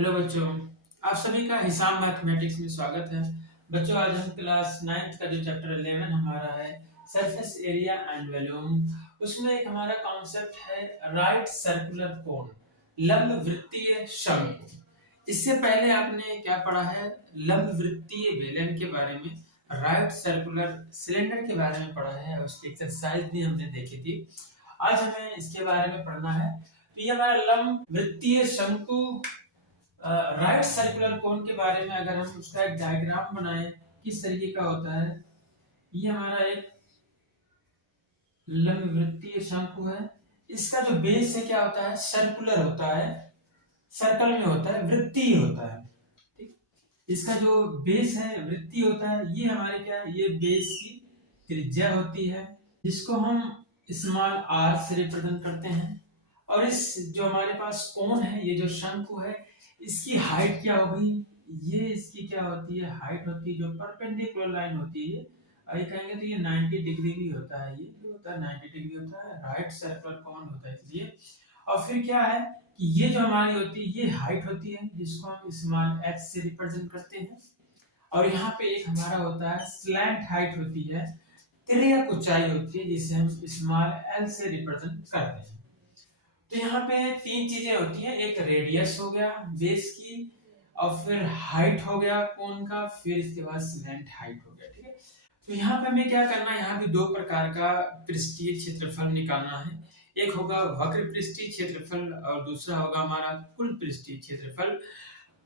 Hello बच्चों, आप सभी का हिसाब मैथमेटिक्स में स्वागत है। बच्चों, आज हम क्लास 9th का जो चैप्टर 11 हमारा है सरफेस एरिया एंड वॉल्यूम, उसमें एक हमारा कॉन्सेप्ट है राइट सर्कुलर कोन, लंब वृत्तीय शंकु। इससे पहले आपने क्या पढ़ा है? लंब वृत्तीय बेलन के बारे में, राइट सर्कुलर सिलेंडर के बारे में पढ़ा है, उसकी एक्सरसाइज भी हमने देखी थी। आज हमें इसके बारे में पढ़ना है। तो ये हमारा लंब वृत्तीय शंकु राइट सर्कुलर कोन के बारे में अगर हम उसका एक डायग्राम बनाएं, किस तरीके का होता है। ये हमारा एक लंब वृत्तीय शंकु है। इसका जो बेस है क्या होता है? सर्कुलर होता है, सर्कल में होता है, वृत्तीय होता है। ठीक, इसका जो बेस है वृत्तीय होता है। ये हमारे क्या है? ये बेस की त्रिज्या होती है, जिसको हम स्मॉल r से रिप्रेजेंट करते हैं। और इस जो हमारे पास कोन है, ये जो शंकु है, इसकी हाइट क्या होगी? ये इसकी क्या होती है? हाइट होती है जो परपेंडिकुलर लाइन होती है। ये कहेंगे तो ये 90 डिग्री भी होता है। ये जो होता है 90 डिग्री होता है, राइट सर्कुलर कोन होता है इसलिए। और फिर क्या है कि ये जो हमारी होती है, ये हाइट होती है, जिसको हम स्मॉल h से रिप्रेजेंट करते हैं। और यहाँ पे एक हमारा होता है स्लैंट हाइट होती है, तिर्यक ऊंचाई होती है, जिसे हम स्मॉल l से रिप्रेजेंट करते हैं। तो यहाँ पे तीन चीजें होती हैं, एक रेडियस हो गया बेस की, और फिर हाइट हो गया कोन का, फिर इसके बाद स्लैंट हाइट हो गया। ठीक है, तो यहाँ पे हमें क्या करना है? यहाँ पे दो प्रकार का पृष्ठीय क्षेत्रफल निकालना है। एक होगा वक्र पृष्ठीय क्षेत्रफल और दूसरा होगा हमारा कुल पृष्ठीय क्षेत्रफल।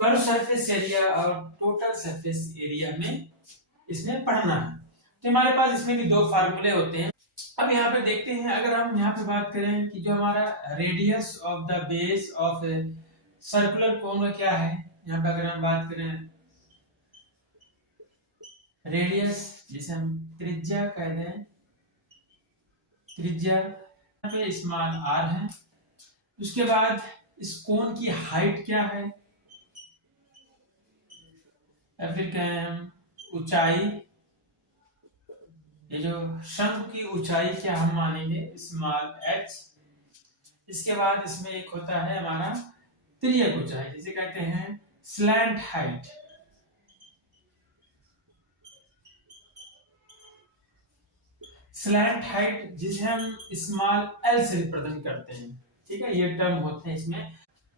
कर्व सरफेस एरिया और टोटल सरफेस एरिया में इसमें पढ़ना है। तो हमारे पास इसमें भी दो फार्मूले होते हैं। अब यहाँ पे देखते हैं, अगर हम यहाँ पे बात करें कि जो हमारा radius of the base of circular cone क्या है, यहाँ पे अगर हम बात करें रेडियस, जिसे हम त्रिज्या कहते हैं, त्रिज्या यहाँ पे स्मॉल r है। उसके बाद इस कोन की हाइट क्या है, या फिर कहें हम ऊंचाई, ये जो शंकु की ऊंचाई क्या हम मानेंगे? Small h। इसके बाद इसमें एक होता है हमारा तिर्यक ऊंचाई, जिसे कहते हैं स्लैंट हाइट। स्लैंट हाइट जिसे हम स्मॉल l से रिप्रेजेंट करते हैं। ठीक है, ये टर्म होते हैं इसमें।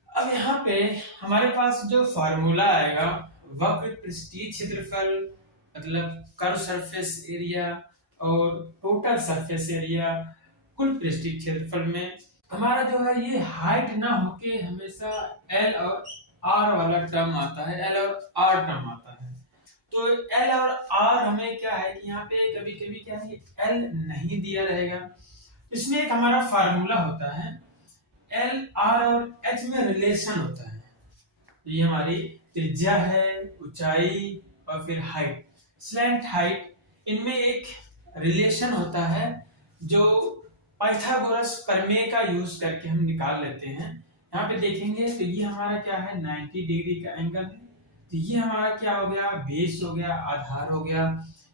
अब यहाँ पे हमारे पास जो फार्मूला आएगा, वक्र पृष्ठीय क्षेत्रफल मतलब कर्व सरफेस एरिया और टोटल सरफेस एरिया कुल पृष्ठीय क्षेत्रफल में हमारा जो है, ये हाइट ना होके हमेशा L और R वाला टर्म आता है, L और R टर्म आता है। तो L और R हमें क्या है कि यहाँ पे कभी कभी क्या है, L नहीं दिया रहेगा। इसमें एक हमारा फार्मूला होता है, L R और H में रिलेशन होता है। ये हमारी त्रिज्या है, ऊंचाई और फिर हाइट, स्लैंट हाइट, इनमें एक रिलेशन होता है जो पाइथागोरस प्रमेय का यूज करके हम निकाल लेते हैं। यहाँ पे देखेंगे तो ये हमारा क्या है, 90 डिग्री का एंगल है। तो ये हमारा क्या हो गया? बेस हो गया, आधार हो गया।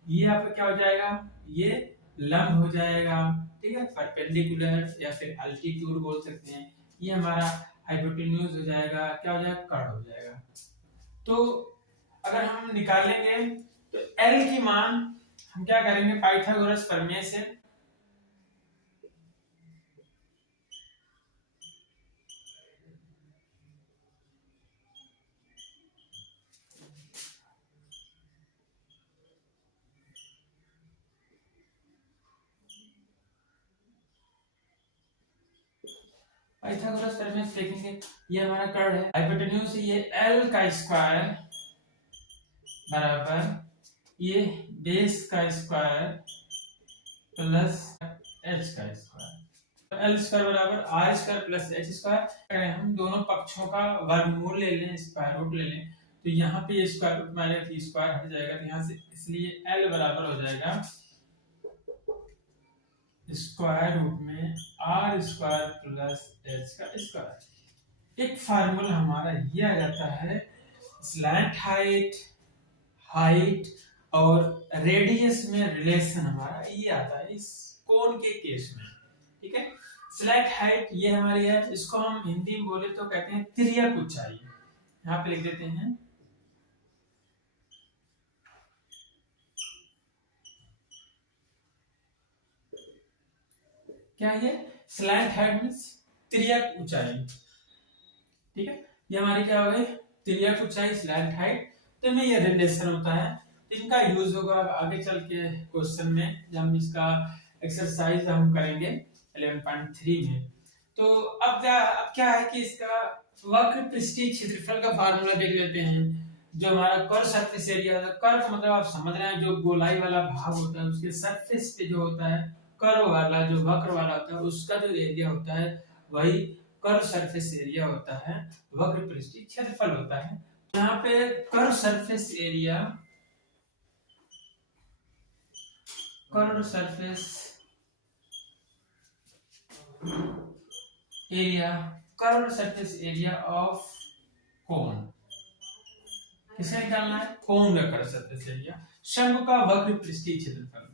ये यहाँ पे क्या हो जाएगा? ये लंब हो जाएगा। ठीक है, परपेंडिकुलर या फिर अल्टीट्यूड बोल सकते हैं। ये हमारा हाइपोटेन्यूज हो जाएगा, क्या हो जाएगा? कर्ण हो जाएगा। तो अगर हम निकालेंगे तो L की मान हम क्या करेंगे? पाइथागोरस प्रमेय से पाइथागोरस प्रमेय से देखेंगे, ये हमारा कर्ण है, हाइपोटेन्यूज ये L का स्क्वायर बराबर ये बेस का स्क्वायर प्लस h का स्क्वायर। L स्क्वायर बराबर r square plus h square. हम दोनों पक्षों का वर्गमूल ले लें, स्क्वायर रूट ले लें, तो यहाँ पे ये स्क्वायर रूट मारेगा तो स्क्वायर हट जाएगा, तो यहाँ से इसलिए L बराबर हो जाएगा स्क्वायर रूट में r स्क्वायर प्लस h का स्क्वायर। एक फार्मूला हमारा ये आ जाता है, स्लैंट हाइट, हाइट और रेडियस में रिलेशन हमारा ये आता है इस कोन के केस में। ठीक है, स्लैंट हाइट ये हमारी है, इसको हम हिंदी में बोले तो कहते हैं तिर्यक ऊंचाई। यहाँ पे लिख देते हैं क्या ये स्लैंट हाइट मींस तिर्यक ऊंचाई, ठीक है। ये हमारी क्या हो गई तिर्यक ऊंचाई स्लैंट हाइट, तो इनमें ये रिलेशन होता है, इनका यूज होगा आगे चल के क्वेश्चन में जब हम इसका एक्सरसाइज हम करेंगे 11.3 में। तो अब क्या है कि इसका वक्र पृष्ठीय क्षेत्रफल का फार्मूला देख लेते हैं। जो हमारा कर्व सरफेस एरिया, कर्व का मतलब आप समझ रहे हैं जो गोलाई वाला भाग होता है उसके सरफेस पे जो होता है कर्व वाला जो वक्र वाला होता है उसका जो एरिया होता है वही कर्व सरफेस एरिया होता है, वक्र पृष्ठीय क्षेत्रफल होता है। यहाँ पे curve surface area, curve surface area, curve surface area of कोन, किसे निकालना है कोन का कर्व सरफेस एरिया, शंकु का वक्र पृष्ठीय क्षेत्रफल।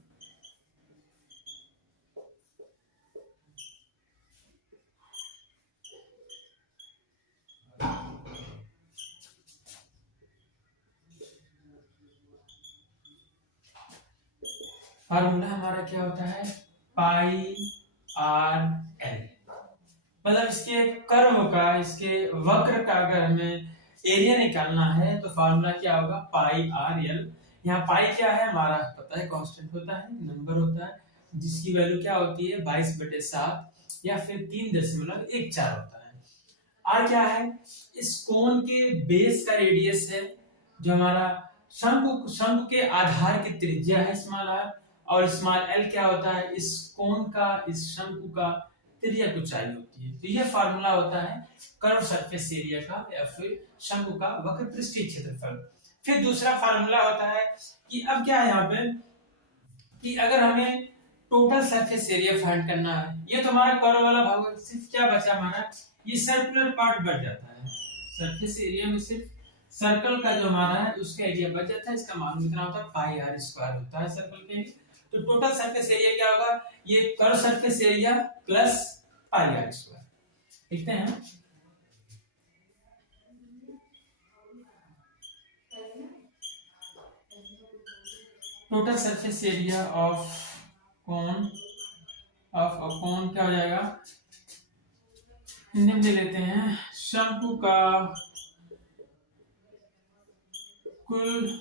फार्मूला हमारा क्या होता है पाई आर एल, मतलब इसके कर्व का इसके वक्र का अगर हमें एरिया निकालना है तो फार्मूला क्या होगा पाई आर एल। यहाँ पाई क्या है हमारा पता है कांस्टेंट होता है, नंबर होता है जिसकी वैल्यू क्या होती है 22/7 या फिर 3.14 होता है। आर क्या है इस कोण के बेस का रेडियस है, जो हमारा शंकु के आधार की त्रिज्या है स्मॉल आर, और स्मॉल एल क्या होता है इस कोण का इस शंकु का तिर्यक ऊंचाई होती है। तो ये फार्मूला होता है कर्व सरफेस एरिया का या फिर शंकु का वक्र पृष्ठीय क्षेत्रफल। फिर दूसरा फार्मूला होता है कि अब क्या है यहाँ पे कि अगर हमें टोटल सरफेस एरिया फाइंड करना है, ये तो हमारा कर्व वाला भाग है, सिर्फ क्या बचा हमारा ये सर्कुलर पार्ट बच जाता है। सरफेस एरिया में सिर्फ सर्कल का जो हमारा है उसका एरिया बच जाता है, इसका मान कितना होता है पाई आर स्क्वायर होता है सर्कल के लिए। तो टोटल सरफेस एरिया क्या होगा ये curve surface area plus pi R square, लिखते हैं। Total surface area of cone क्या हो जाएगा हिंदी में ले लेते हैं शंकु का कुल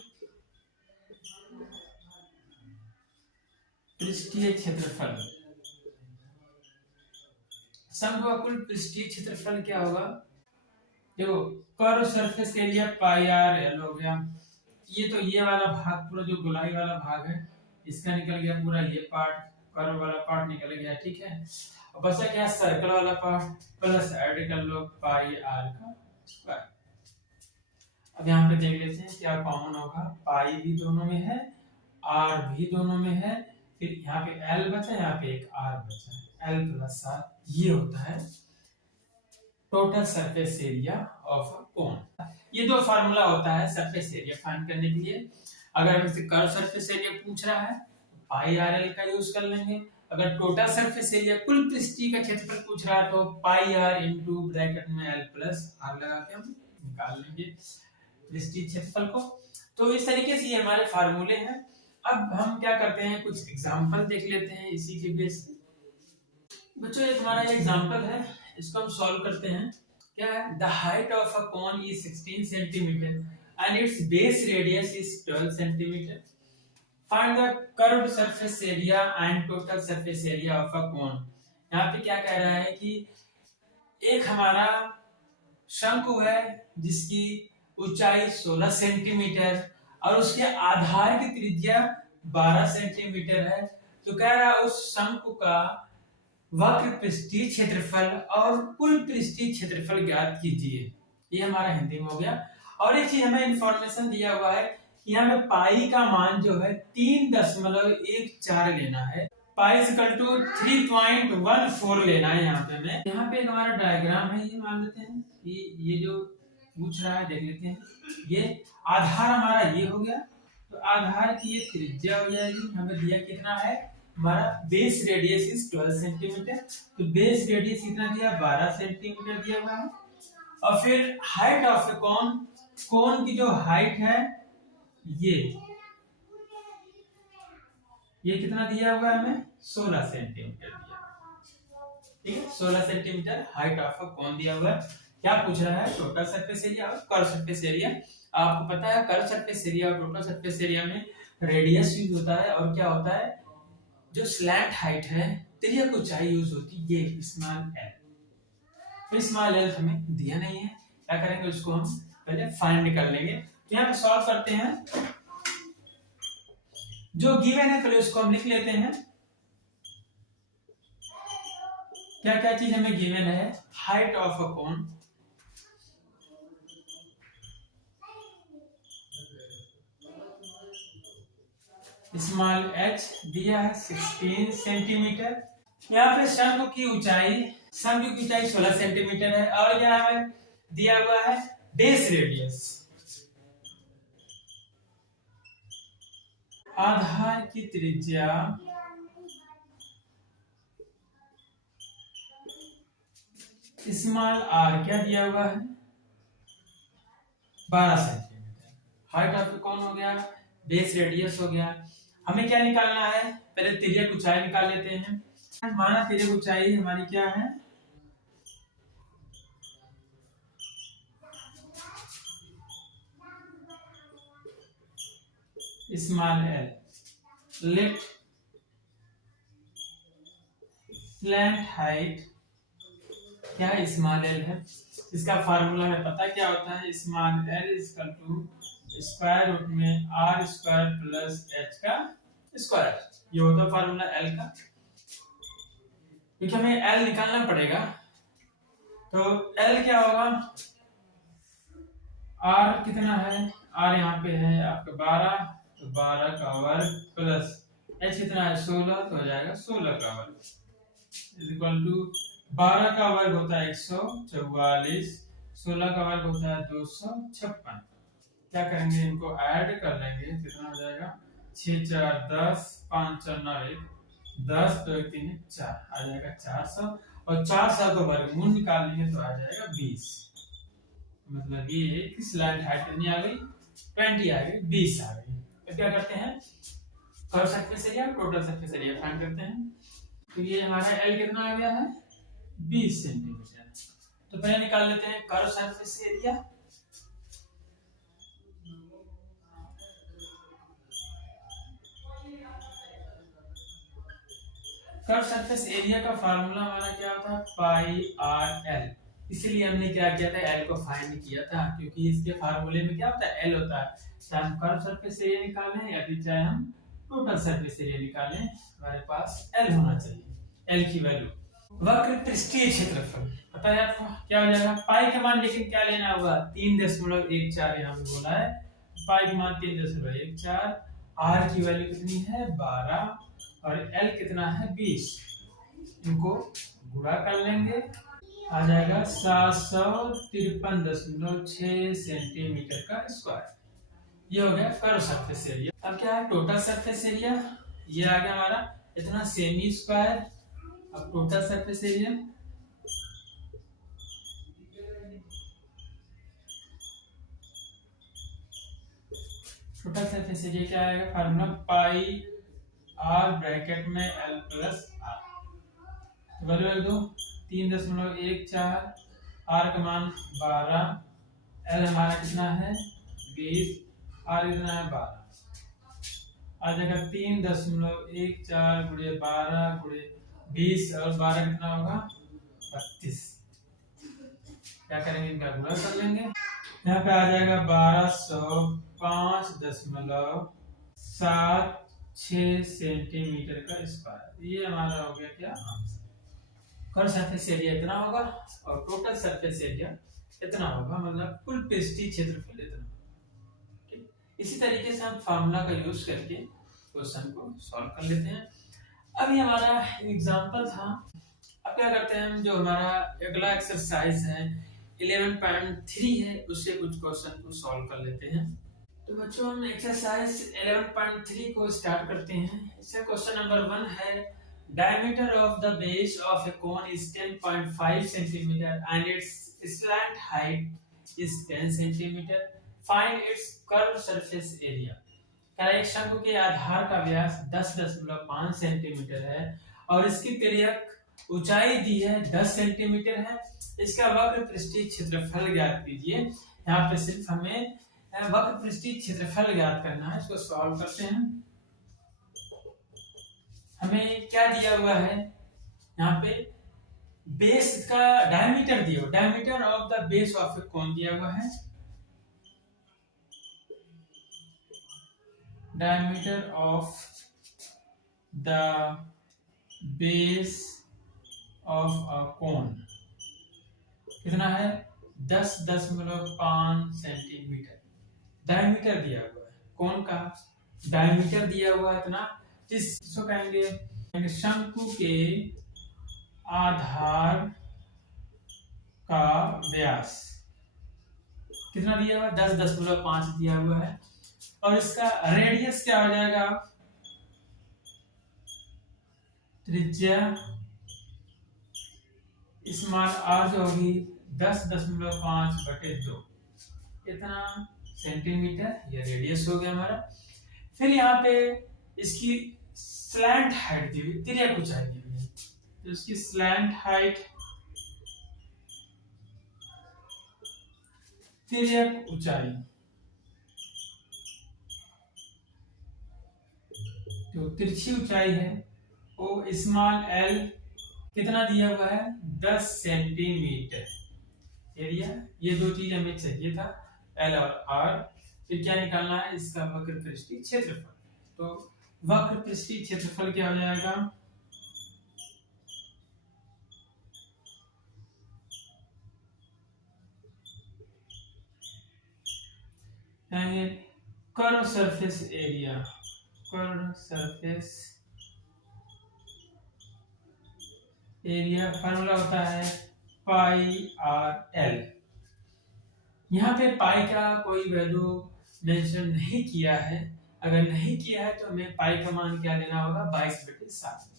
पृष्ठीय क्षेत्रफल। शंकु का कुल पृष्ठीय क्षेत्रफल क्या होगा देखो curve surface area pi R L हो गया, ये तो ये वाला भाग पूरा जो गोलाई वाला भाग है इसका निकल गया पूरा, ये पार्ट कर्व वाला पार्ट निकल गया, ठीक है। अब बचा क्या सर्कल वाला पार्ट प्लस ऐड कर लो पाई आर का स्क्वायर। अब यहाँ पे देख लेते हैं क्या कॉमन होगा, पाई भी दोनों में है आर भी दोनों में है, फिर यहाँ पे एल बचा यहाँ पे एक आर बचा, एल प्लस आर, ये होता है total surface area of a cone. ये दो फार्मूला होता है सरफेस एरिया फाइंड करने के लिए। अगर हमसे कर्व सरफेस एरिया पूछ रहा है पाई आर एल का यूज कर लेंगे, अगर टोटल सरफेस एरिया कुल पृष्ठीय का क्षेत्रफल पूछ रहा है तो पाई आर इनटू ब्रैकेट में एल प्लस आर लगा के हम निकाल लेंगे पृष्ठीय क्षेत्रफल को। तो इस तरीके से ये हमारे फार्मूले हैं। अब हम क्या करते हैं कुछ एग्जांपल देख लेते हैं इसी के बेस पे। बच्चों एक हमारा एग्जांपल है, इसको हम सॉल्व करते हैं। क्या है the height of a cone is 16 centimetre and its base radius is 12 centimetre. Find the curved surface area and total surface area of a cone. यहाँ पे क्या कह रहा है कि एक हमारा शंकु है जिसकी ऊंचाई 16 सेंटीमीटर और उसके आधार की त्रिज्या 12 सेंटीमीटर है। तो कह रहा है उस शंकु का वक्र पृष्ठीय क्षेत्रफल और कुल पृष्ठीय क्षेत्रफल ज्ञात कीजिए। ये हमारा हिंदी में हो गया। और एक चीज हमें इंफॉर्मेशन दिया हुआ है कि हमें पाई का मान जो है 3.14 लेना है, पाई इक्वल टू 3.14 लेना है। यहाँ पे हमें यहाँ पे एक हमारा डायग्राम है, ये मान लेते हैं ये जो पूछ रहा है देख लेते हैं। ये आधार हमारा ये हो गया, तो आधार की ये त्रिज्या हो जाएगी, हमें दिया कितना है हमारा बेस रेडियस इज 12 सेंटीमीटर, तो बेस रेडियस कितना दिया 12 सेंटीमीटर दिया हुआ है। और फिर हाइट ऑफ ए कोन, कोन की जो हाइट है ये कितना दिया हुआ है हमें 16 सेंटीमीटर दिया, ठीक है 16 सेंटीमीटर हाइट ऑफ अ कोन दिया हुआ है। क्या पूछ रहा है? टोटल सरफेस एरिया और कर्व सरफेस एरिया। आपको पता है कर्व सरफेस एरिया और टोटल सरफेस एरिया में रेडियस यूज होता है और क्या होता है जो स्लैंट हाइट है तिर्यक ऊंचाई यूज होती है ये स्मॉल एल। तो स्मॉल एल हमें दिया नहीं है, क्या करेंगे उसको हम पहले फाइंड कर लेंगे। तो यहाँ पे सॉल्व करते हैं, जो गिवन है पहले उसको हम लिख लेते हैं। क्या क्या चीज हमें गिवन है? Height of a cone, small h दिया है 16 सेंटीमीटर। यहाँ पे शंकु की ऊंचाई, शंकु की ऊंचाई 16 सेंटीमीटर है और यहाँ पे दिया हुआ है बेस रेडियस, आधार की त्रिज्या स्मॉल r क्या दिया हुआ है 12 सेंटीमीटर। हाइट ऑफ कौन हो गया, बेस रेडियस हो गया। हमें क्या निकालना है? पहले तिर्यक ऊंचाई निकाल लेते हैं। माना तिर्यक ऊंचाई हमारी क्या है small L, let slant height क्या है स्मॉल एल है। इसका फार्मूला हमें पता क्या होता है, small L equal to square root में आर स्क्वायर प्लस एच का स्क्वायर, ये होता है फार्मूला एल का। क्योंकि हमें एल निकालना पड़ेगा तो एल क्या होगा, आर कितना है, आर यहाँ पे है आपका 12, तो 12 का वर्ग प्लस एच कितना है 16, तो हो जाएगा 16 का वर्ग इक्वल टू 12 का वर्ग होता है 144, 16 का वर्ग होता है 256। क्या करेंगे इनको ऐड कर लेंगे, कितना हो जाएगा 6 4 10, 5 4 9 1 10, 2 3 4 आ जाएगा 400 और 400 का वर्गमूल निकाल लेंगे तो आ जाएगा 20। मतलब ये किस लाइन हाइट कितनी आ गई 20 आ गई, 20 आ गई। तो क्या करते हैं curve surface area total surface area find करते हैं। तो ये हमारा एल कितना आ गया है 20 सेंटीमीटर। तो पहले निकाल लेते हैं curve surface area. Curve surface area का फार्मूला हमारा क्या होता है पाई आर एल, इसीलिए हमने क्या किया था एल को फाइंड किया था, क्योंकि इसके फार्मूले में क्या होता है एल होता है। चाहे हम कर्व सरफेस एरिया निकालें या फिर चाहे हम टोटल सरफेस एरिया निकालें, हमारे पास एल होना चाहिए, एल की वैल्यू। वक्र पृष्ठीय क्षेत्रफल पता है आपको क्या हो जाएगा, पाई का मान लेकिन क्या लेना होगा 3.14 यहाँ पे बोला है, पाई का मान 3.14, आर की वैल्यू कितनी है 12 और एल कितना है 20, इनको गुणा कर लेंगे आ जाएगा 753.6 सेंटीमीटर का स्क्वायर। ये हो गया कर्व सरफेस एरिया। अब क्या है टोटल सरफेस एरिया, ये आ गया हमारा इतना सेमी स्क्वायर। अब टोटल सरफेस एरिया क्या आएगा फार्मूला पाई आर ब्रैकेट में एल प्लस आर, वैल्यू रख दो 3.14, आर का मान 12, एल हमारा कितना है 20, आर कितना है 12, आ जाएगा 3.14 गुणे 12 गुणे 20 और 12 कितना होगा 32। क्या करेंगे इनका गुणा कर लेंगे, यहाँ पे आ जाएगा 1205.76 सेंटीमीटर का स्क्वायर। ये हमारा हो गया क्या कर्व सरफेस एरिया इतना होगा और टोटल सरफेस एरिया इतना होगा, मतलब कुल पृष्ठीय क्षेत्रफल इतना। ठीक, इसी तरीके से हम फार्मूला का यूज करके क्वेश्चन को सॉल्व कर लेते हैं। अभी हमारा एग्जांपल था, अब क्या करते हैं हम, जो हमारा अगला एक्सरसाइज है 11.3 है, उससे कुछ क्वेश्चन को सॉल्व कर लेते हैं। तो बच्चों हम एक्सरसाइज 11.3 को स्टार्ट करते हैं। इससे क्वेश्चन नंबर 1 है diameter of the base of a cone is 10.5 centimeter and its slant height is 10 centimeter. Find its curved surface area. एक शंकु के आधार का व्यास 10.5 सेंटीमीटर है और इसकी तिर्यक ऊंचाई दी है 10 सेंटीमीटर है। इसका वक्र पृष्ठीय क्षेत्रफल ज्ञात कीजिए। यहाँ पे सिर्फ हमें वक्र पृष्ठीय क्षेत्रफल ज्ञात करना है। इसको सॉल्व करते हैं। हमें क्या दिया हुआ है, यहाँ पे बेस का डायमीटर दिया हुआ, diameter of the base of a cone दिया हुआ है। diameter of the base of a cone कितना है 10.5 सेंटीमीटर। डायमीटर दिया हुआ है, कोन का डायमीटर दिया हुआ है इतना। जिसको कहेंगे शंकु के आधार का व्यास कितना दिया हुआ है 10.5 दिया हुआ है और इसका रेडियस क्या हो जाएगा, त्रिज्या स्मॉल आर जो होगी 10.5/2 इतना सेंटीमीटर, ये रेडियस हो गया हमारा। फिर यहाँ पे इसकी स्लैंट हाइट दी हुई, तिर्यक ऊंचाई दी हुई है, तो इसकी स्लैंट हाइट, तिर्यक ऊंचाई, जो तिरछी ऊंचाई है वो स्मॉल एल कितना दिया हुआ है 10 सेंटीमीटर एरिया। ये दो चीज हमें चाहिए था, एल और आर। फिर क्या निकालना है, इसका वक्र पृष्ठीय क्षेत्रफल। तो वक्र पृष्ठीय क्षेत्रफल क्या हो जाएगा, curve surface area, curve surface area formula होता है पाई आर एल। यहाँ पे पाई का कोई वैल्यू मेंशन नहीं किया है। अगर नहीं किया है तो हमें पाई का मान क्या लेना होगा 22/7।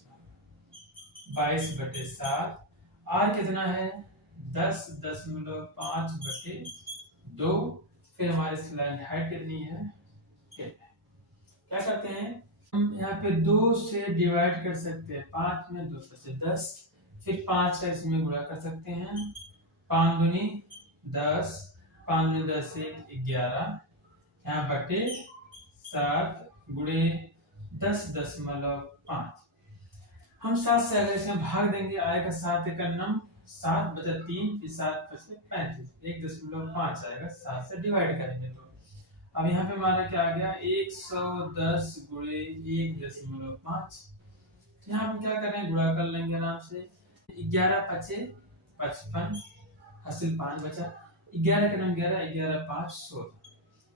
22/7। आर कितना है 10.5/2। फिर हमारे स्लैंट हाइट कितनी है, क्या करते हैं हम यहाँ पे 2 से डिवाइड कर सकते हैं, 5 में 2 से 10, फिर 5 का इसमें गुणा कर सकते हैं, 5 दूनी 10, 5 में 10 11, यहाँ बटे 7 गुणे 10.5। हम 7 से अगर इसमें भाग देंगे आएगा 7 × 9, 7/3, फिर 7/5 1.5 आएगा। 7 से डिवाइड करेंगे तो अब यहाँ पे हमारा क्या आ गया 110 गुणे 1.5। यहाँ हम क्या करें, गुणा कर लेंगे आराम से। 11×5 = 55, हासिल 5 बचा, 11 के 9 11, 11×5 16,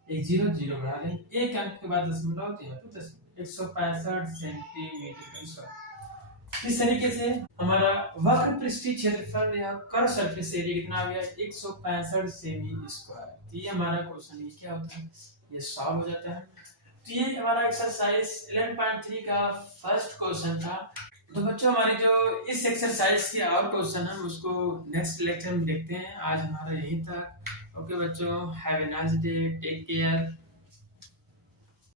एक 0 0 बढ़ा लें, एक अंक के बाद दशमलव, तो यहाँ पे 165 सेंटीमीटर। इस तरीके से हमारा वक्र पृष्ठीय क्षेत्रफल या कर्व सरफेस एरिया कितना आ गया 165 सेमी स्क्वायर। तो ये हमारा क्वेश्चन ये क्या होता है, ये सॉल्व हो जाता है। तो ये हमारा एक्सरसाइज 11.3 का फर्स्ट क्वेश्चन था। तो बच्चों हमारी जो इस एक्सरसाइज के और क्वेश्चन है उसको नेक्स्ट लेक्चर में देखते हैं। आज हमारा यहीं तक। ओके बच्चों, have a nice day, take care.